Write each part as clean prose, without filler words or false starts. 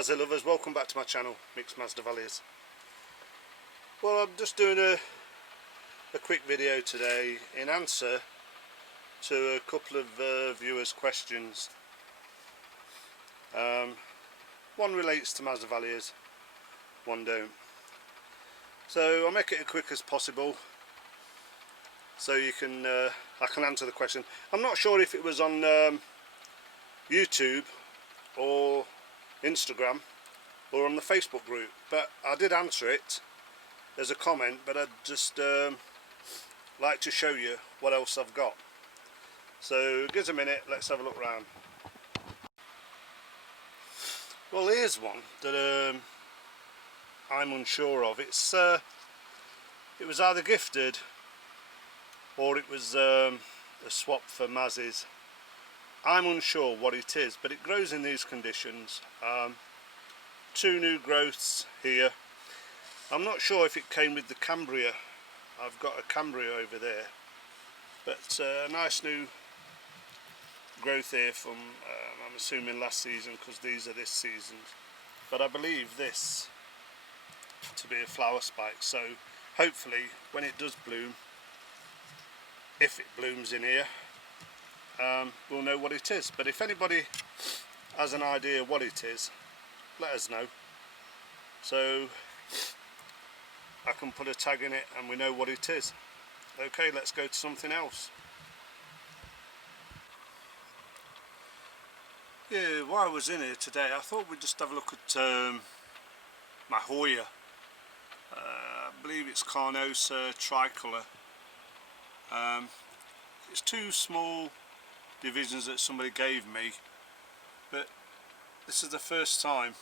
Mazda lovers, welcome back to my channel, Mixed Masdevallias. Well, I'm just doing a quick video today in answer to a couple of viewers' questions. One relates to Masdevallias, one don't. So I'll make it as quick as possible so you can I can answer the question. I'm not sure if it was on YouTube or Instagram or on the Facebook group, but I did answer it as a comment, but I'd just like to show you what else I've got. So give us a minute, let's have a look round. Well, here's one that I'm unsure of. It was either gifted or it was a swap for Maz's. I'm unsure what it is, but it grows in these conditions. Two new growths here. I'm not sure if it came with the Cambria. I've got a Cambria over there, but a nice new growth here from I'm assuming last season, because these are this season's, but I believe this to be a flower spike. So hopefully when it does bloom, if it blooms in here, we'll know what it is. But if anybody has an idea what it is, let us know, so I can put a tag in it and we know what it is. Okay, let's go to something else. Yeah, while I was in here today, I thought we'd just have a look at my Hoya. I believe it's Carnosa Tricolor. It's two small divisions that somebody gave me, but this is the first time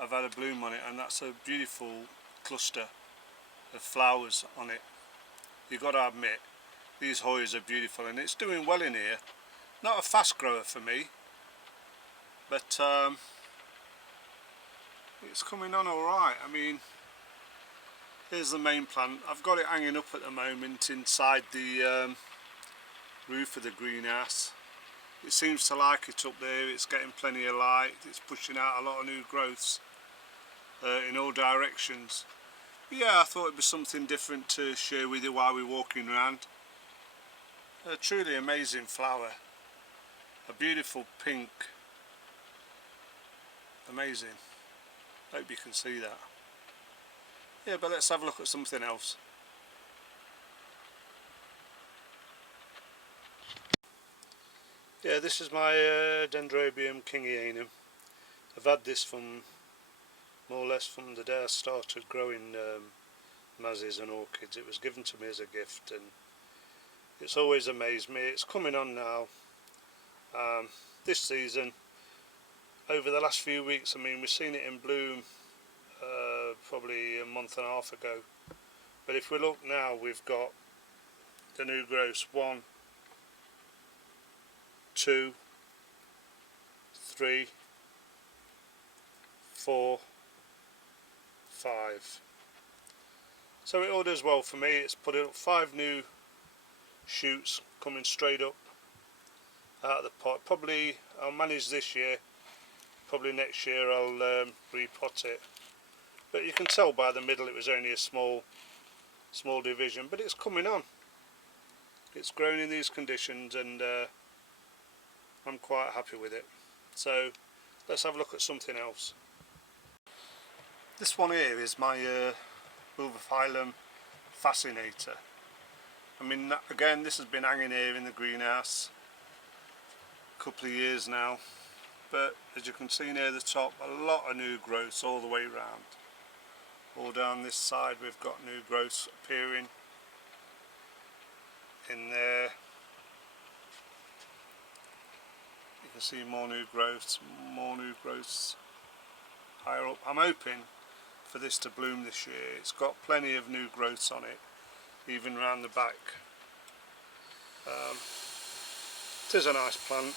I've had a bloom on it, and that's a beautiful cluster of flowers on it. You've got to admit, these Hoyas are beautiful, and it's doing well in here. Not a fast grower for me, but it's coming on alright. I mean, here's the main plant. I've got it hanging up at the moment inside the roof of the greenhouse. It seems to like it up there. It's getting plenty of light. It's pushing out a lot of new growths in all directions. But yeah, I thought it'd be something different to share with you while we're walking around. A truly amazing flower. A beautiful pink. Amazing. Hope you can see that. Yeah, but let's have a look at something else. Yeah, this is my Dendrobium King. I've had this from more or less from the day I started growing Mazes and orchids. It was given to me as a gift, and it's always amazed me. It's coming on now. This season, over the last few weeks, I mean, we've seen it in bloom probably a month and a half ago. But if we look now, we've got the new growths. 1, 2, 3, 4, 5. So it all does well for me. It's put up 5 new shoots coming straight up out of the pot. Probably I'll manage this year. Probably next year I'll repot it. But you can tell by the middle it was only a small division, but it's coming on. It's grown in these conditions, and I'm quite happy with it. So let's have a look at something else. This one here is my Phylum Fascinator. I mean, again, this has been hanging here in the greenhouse a couple of years now, but as you can see near the top, a lot of new growths all the way around. All down this side we've got new growths appearing in there. You can see more new growths higher up. I'm hoping for this to bloom this year. It's got plenty of new growths on it, even around the back. It is a nice plant.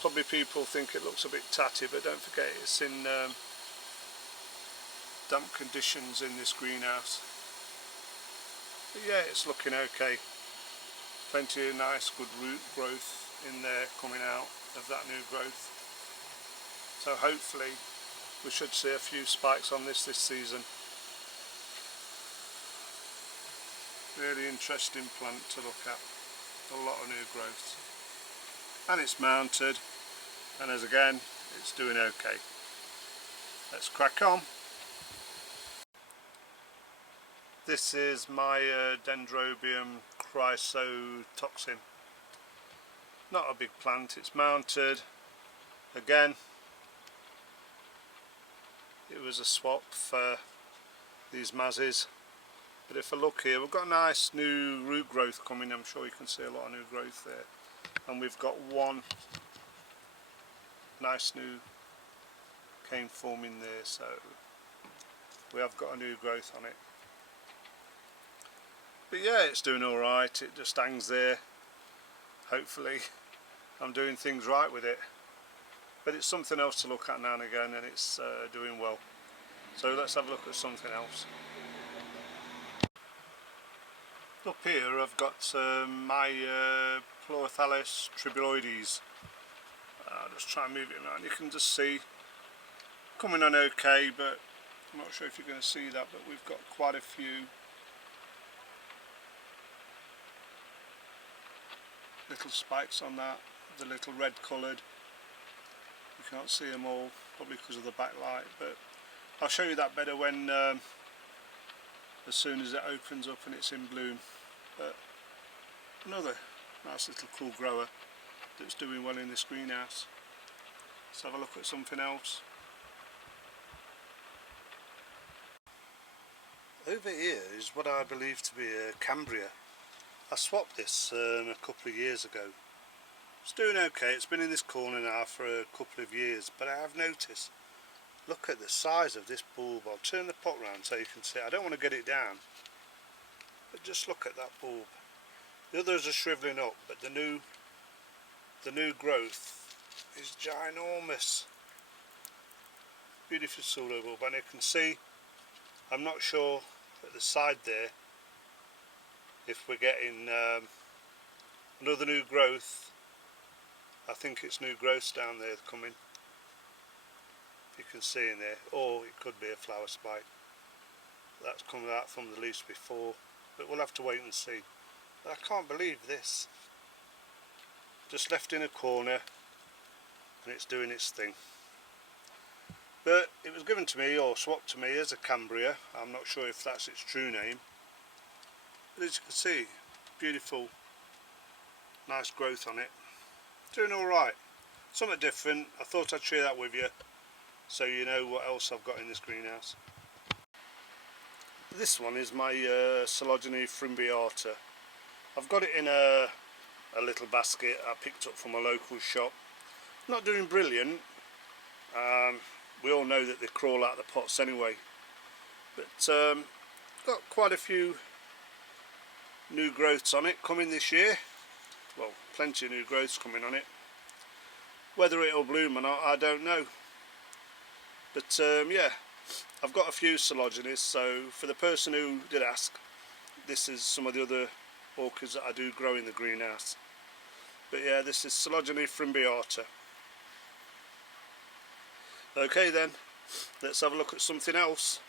Probably people think it looks a bit tatty, but don't forget it's in damp conditions in this greenhouse. But yeah, it's looking okay. Plenty of nice good root growth in there coming out of that new growth. so hopefully we should see a few spikes on this season. Really interesting plant to look at, a lot of new growth, and it's mounted, and as again it's doing okay. Let's crack on. This is my Dendrobium King. Not a big plant, it's mounted. Again, it was a swap for these Mazdas, but if I look here, we've got a nice new root growth coming. I'm sure you can see a lot of new growth there, and we've got one nice new cane forming there, so we have got a new growth on it. But yeah, it's doing alright, it just hangs there. Hopefully I'm doing things right with it, but it's something else to look at now and again, and it's doing well. So let's have a look at something else. Up here I've got my Orchids tribuloides. I'll just try and move it around. You can just see coming on okay, but I'm not sure if you're going to see that, but we've got quite a few little spikes on that, the little red coloured. You can't see them all, probably because of the backlight, but I'll show you that better when as soon as it opens up and it's in bloom. But another nice little cool grower that's doing well in this greenhouse. Let's have a look at something else. Over here is what I believe to be a Cambria. I swapped this a couple of years ago. It's doing okay, it's been in this corner now for a couple of years, but I have noticed, look at the size of this bulb. I'll turn the pot round so you can see. I don't want to get it down, but just look at that bulb. The others are shrivelling up, but the new growth is ginormous. Beautiful pseudo bulb, and you can see, I'm not sure at the side there if we're getting another new growth. I think it's new growths down there coming, you can see in there, or it could be a flower spike that's coming out from the leaves before, but we'll have to wait and see. But I can't believe this, just left in a corner and it's doing its thing. But it was given to me, or swapped to me, as a Cambria. I'm not sure if that's its true name, but as you can see, beautiful, nice growth on it. Doing alright. Something different. I thought I'd share that with you so you know what else I've got in this greenhouse. This one is my Phylum the Bocce Eye. I've got it in a little basket I picked up from a local shop. Not doing brilliant. We all know that they crawl out of the pots anyway, but got quite a few new growths on it coming this year. Well, plenty of new growths coming on it. Whether it'll bloom or not, I don't know, but yeah, I've got a few Phylum, so for the person who did ask, this is some of the other orchids that I do grow in the greenhouse. But yeah, this is Phylum the Bocce Eye. Okay then, let's have a look at something else.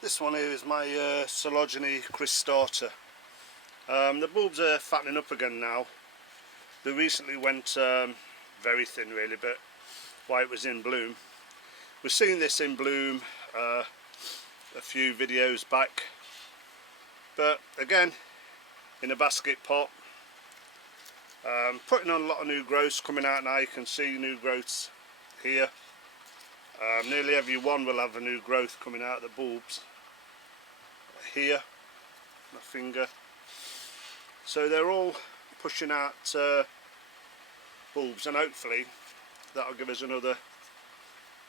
This one here is my Phylum cristata. The bulbs are fattening up again now. They recently went very thin really, but while it was in bloom. We've seen this in bloom a few videos back, but again, in a basket pot, putting on a lot of new growths coming out now. You can see new growths here. Nearly every one will have a new growth coming out of the bulbs here, my finger. So they're all pushing out bulbs, and hopefully that'll give us another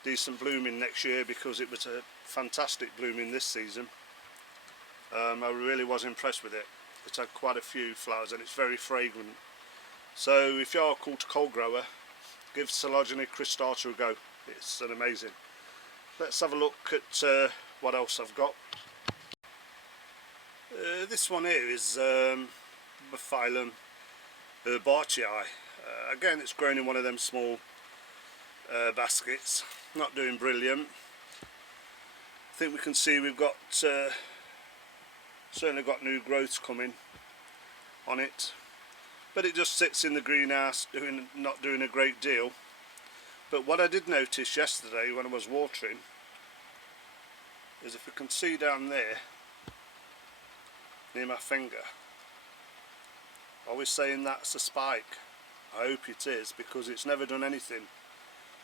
decent blooming next year, because it was a fantastic blooming this season. I really was impressed with it. It's had quite a few flowers and it's very fragrant. So if you are a cold grower, give Phylum cristata a go. It's an amazing. Let's have a look at what else I've got. This one here is Phylum the Bocce Eye. Again, it's grown in one of them small baskets, not doing brilliant. I think we can see we've got certainly got new growths coming on it, but it just sits in the greenhouse not doing a great deal. But what I did notice yesterday when I was watering is, if you can see down there near my finger, I was saying that's a spike. I hope it is, because it's never done anything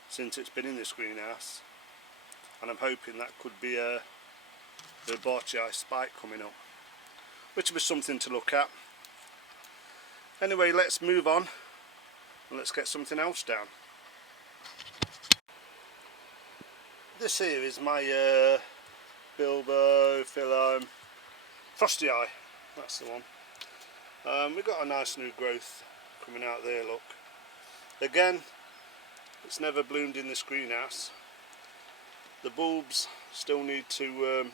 since it's been in this greenhouse, and I'm hoping that could be the Bocce Eye spike coming up, which will be something to look at. Anyway, let's move on and let's get something else down. This here is my Phylum Frosty Eye, that's the one. We've got a nice new growth coming out there, look. Again, it's never bloomed in this greenhouse. The bulbs still need to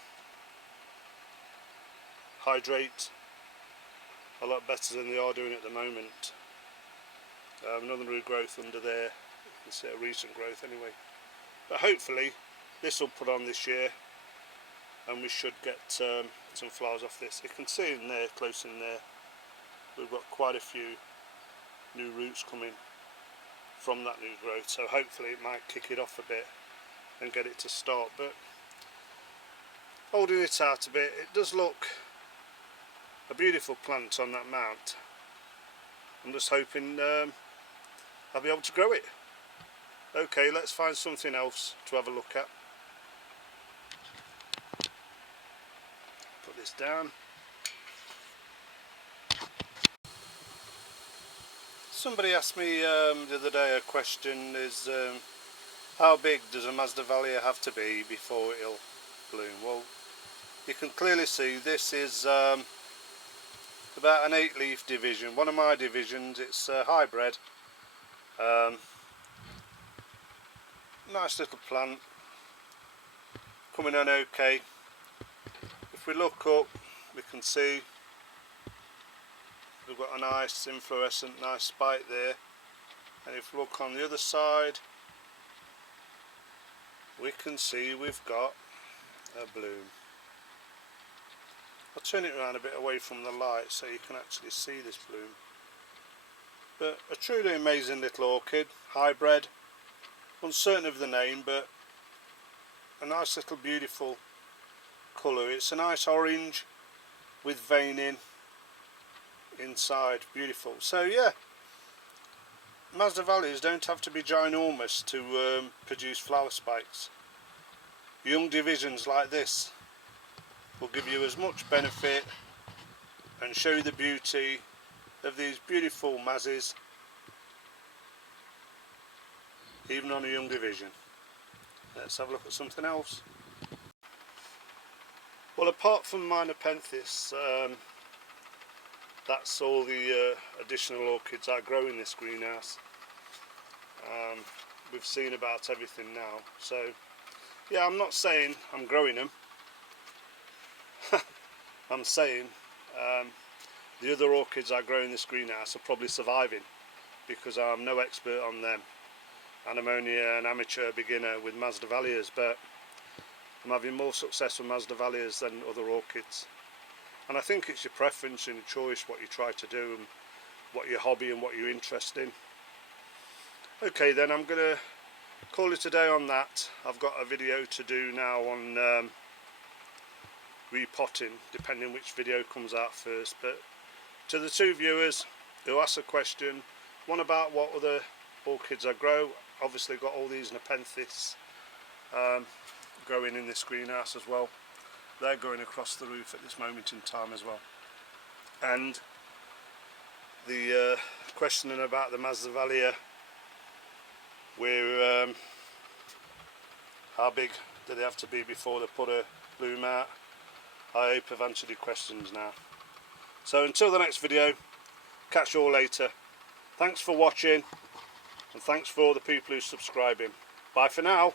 hydrate a lot better than they are doing at the moment. Another new growth under there, you can see a recent growth anyway. But hopefully this will put on this year and we should get some flowers off this. You can see in there, close in there, we've got quite a few new roots coming from that new growth, so hopefully it might kick it off a bit and get it to start. But holding it out a bit, it does look a beautiful plant on that mount. I'm just hoping I'll be able to grow it. Okay, let's find something else to have a look at. Put this down. Somebody asked me the other day, a question is, how big does a Masdevallia have to be before it'll bloom? Well, you can clearly see this is about an 8-leaf division, one of my divisions. It's a hybrid. Nice little plant, coming on okay. If we look up, we can see we've got a nice inflorescent, nice spike there, and if we look on the other side, we can see we've got a bloom. I'll turn it around a bit away from the light so you can actually see this bloom. But a truly amazing little orchid, hybrid, uncertain of the name, but a nice little beautiful colour. It's a nice orange with veining inside, beautiful. So yeah, Masdevallias don't have to be ginormous to produce flower spikes. Young divisions like this will give you as much benefit and show you the beauty of these beautiful mazes, even on a young division. Let's have a look at something else. Well, apart from my Nepenthes, that's all the additional orchids I grow in this greenhouse. We've seen about everything now, so yeah, I'm not saying I'm growing them. I'm saying the other orchids I grow in this greenhouse are probably surviving, because I'm no expert on them and I'm only an amateur beginner with Masdevallias, but I'm having more success with Masdevallias than other orchids. And I think it's your preference and your choice what you try to do and what your hobby and what you're interested in. Okay then, I'm going to call it a day on that. I've got a video to do now on repotting, depending which video comes out first. But to the two viewers who asked a question, one about what other orchids I grow, obviously got all these Nepenthes growing in this greenhouse as well. They're going across the roof at this moment in time as well. And the questioning about the Masdevallia, where how big do they have to be before they put a bloom out? I hope I've answered your questions now. So until the next video, catch you all later. Thanks for watching, and thanks for all the people who are subscribing. Bye for now.